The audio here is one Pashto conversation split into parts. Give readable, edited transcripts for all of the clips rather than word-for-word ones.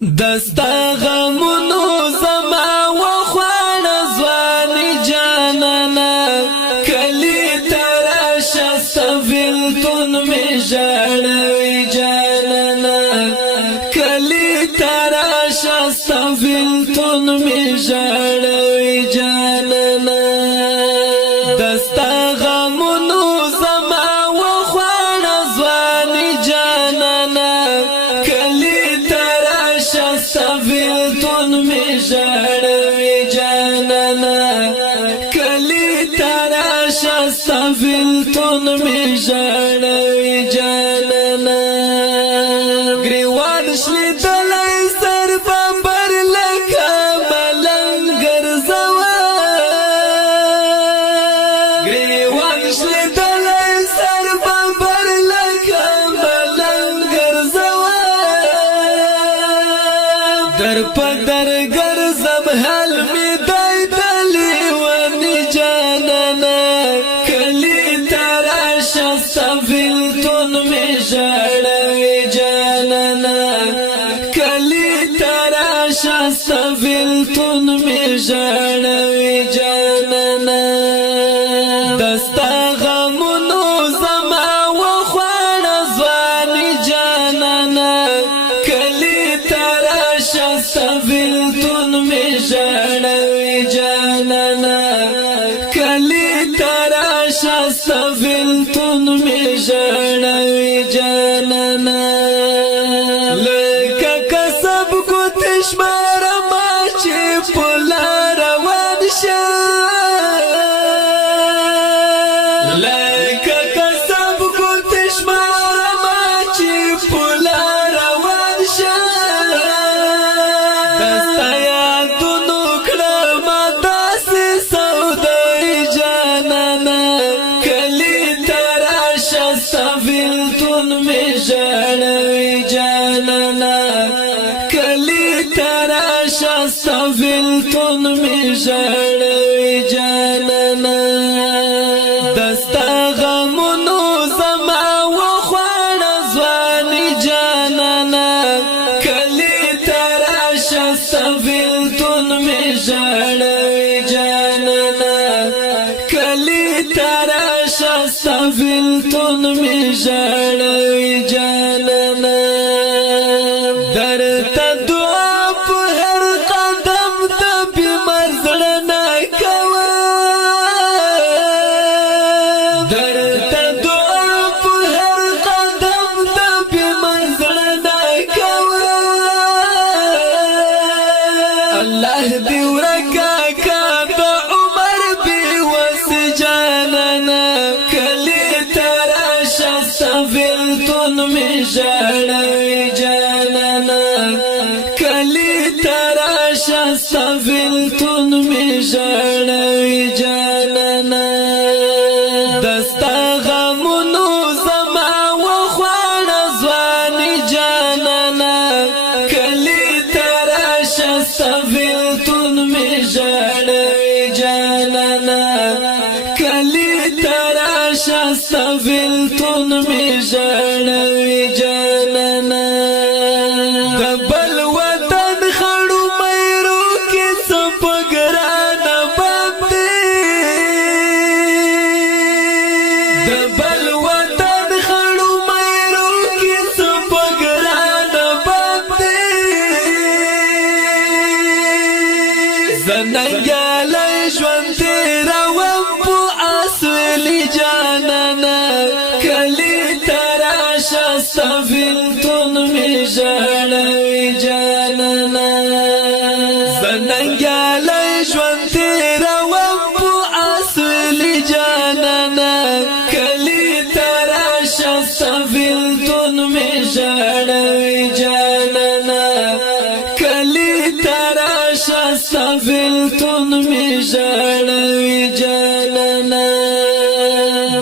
دستا غمونو زما وخوانا زوانی جانانا کلی تراشا سفلتون می جاڑوی جانانا کلی تراشا سفلتون می جاڑوی جانانا دستا غمونو زما وخوانا زوانی جانانا سفلتون می جاڑوی جانانا کلی تراشا سفلتون می جاڑوی جانانا گریوان شلی دلائی سر بامبر لکا ملنگر زوا گریوان شلی دلائی سر بامبر لکا ملنگر زوا در پدر گرزم حل می دای دلی ونی جانانا کلی تراشا سفلتون می جاڑوی جانانا کلی تراشا سفلتون می جاڑوی جانانا دستا غمونو زما وخوانا زوانی جانانا کلی تراشا سفلتون می جاڑوی جانانا کلی تراشا سفلتون می جاڑوی جانانا لکا کسب کو تشمار ماچی پلا روان شا لکا کسب کو تشمار ماچی پلا روان شا سفلتون می جاڑوی جانانا کلی تراشا سفلتون می جاڑوی جانانا دستا غمونو زما وخوانا زوانی جانانا کلی تراشا سفلتون می جاڑوی جانانا کلی تراشا سفلتون می جاڑوی جانانا درتا دعا په هر قدم د بیمار زړه نه کوه درتا دعا په هر قدم د بیمار زړه نه کوه الله دې ورکا کا د عمر بي وس جانانا سفلتون می جاڑوی جانانا کلی تراشا سفلتون می جاڑوی جانانا دستا غمونو زما وخوانا زوانی جانانا کلی تراشا سفلتون می جاڑوی جانانا کلی تراشا سفلتون می جاڑوی جانانا دبل وطن خړو مېرو کې سپګرانا باندې دبل وطن خړو مېرو کې سپګرانا باندې زنګالای ژوند تیرا ومبو اسولی جانانا کلی تراشا سفلتون می جاڑوی جانانا زنګالای ژوند تیرا ومبو اسولی جانانا کلی تراشا سفلتون می جاڑوی جانانا کلی تراشا سفلتون می جاڑوی جانانا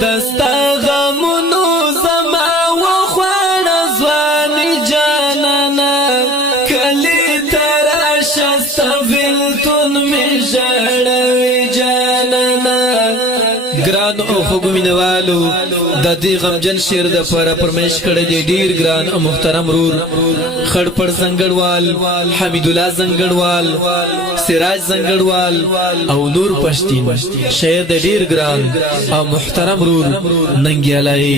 دستا غمونو زما وخوانا زوانی جانانا کلی تراشا سفلتون می جاڑوی جانانا ګران او خوګمینوالو د دې غمجن شعر د پاره پرمیش کړی دی ډیر ګران او محترم رور خړپړ زنګړوال حمید الله زنګړوال سراج زنګړوال او نور پښتين شعر د ډیر ګران او محترم رور ننګیالای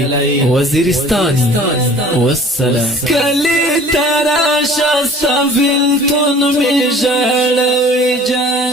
وزیرستاني والسلام کلی تراشا سفلتون می جړوي